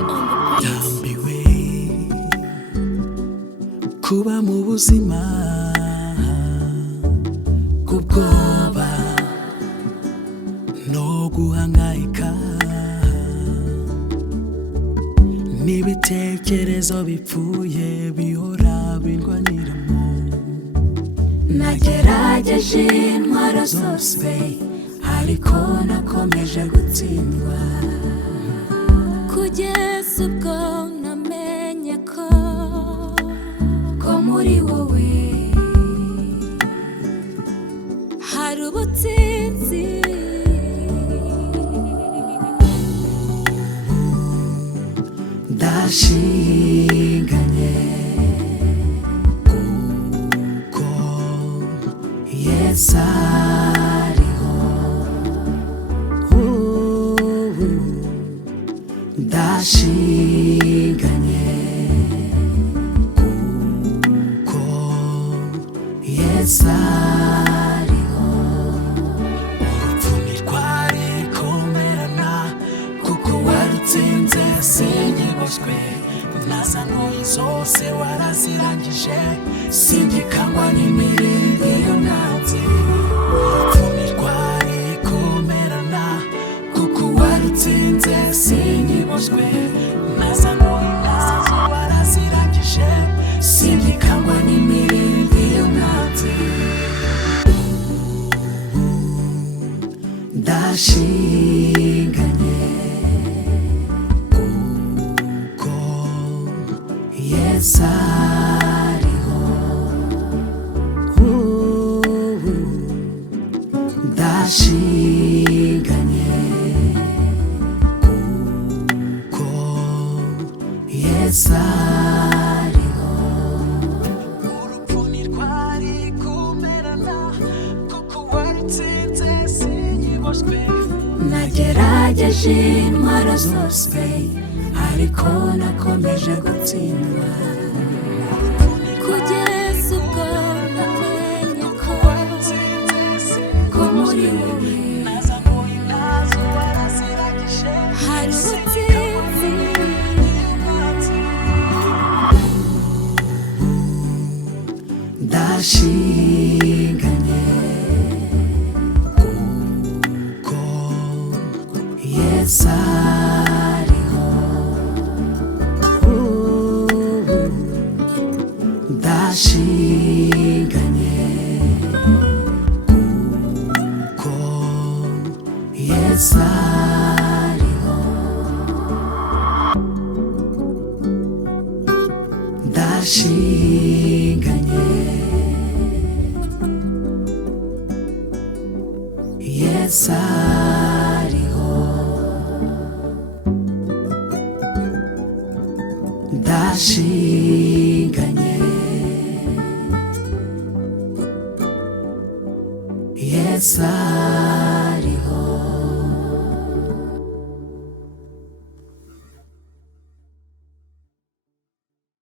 Ndambiwe kuba mu buzima kubwoba no guhangayika n'ibitekerezo bipfuye bihora bindwaniramo. Nagerageje intwaro zose ariko nakomeje gutsindwa, kugeza ubwo namenye ko muri wowe hari ubutsinzi. Ndashinganye kuko Yesu ariho. Ndashinganye kuko Yesu ariho. Urupfu ntirwarikomerana kuko warutsinze sinkiboswe. Nazankuye zose warazirangije singikangwa n'imirindi y'umwanzi. Urupfu ntirwarikomerana kuko warutsinze sinkiboswe. Nazankuye zose warazirangije singikangwa n'imirindi y'umwanzi. Ndashinganye kuko Yesu ariho. Ndashinganye kuko Yesu ariho. Urupfu ntirwarikomerana kuko warutsinze sinkiboswe. Nagerageje intwaro zose ariko nakomeje gutsindwa, kugeza ubwo namenye ko muri wowe hari ubutsinzi. Ndashinganye kuko Yesu ariho. Ndashinganye kuko Yesu ariho. Ndashinganye Yesu ariho. Ndashinganye Yesu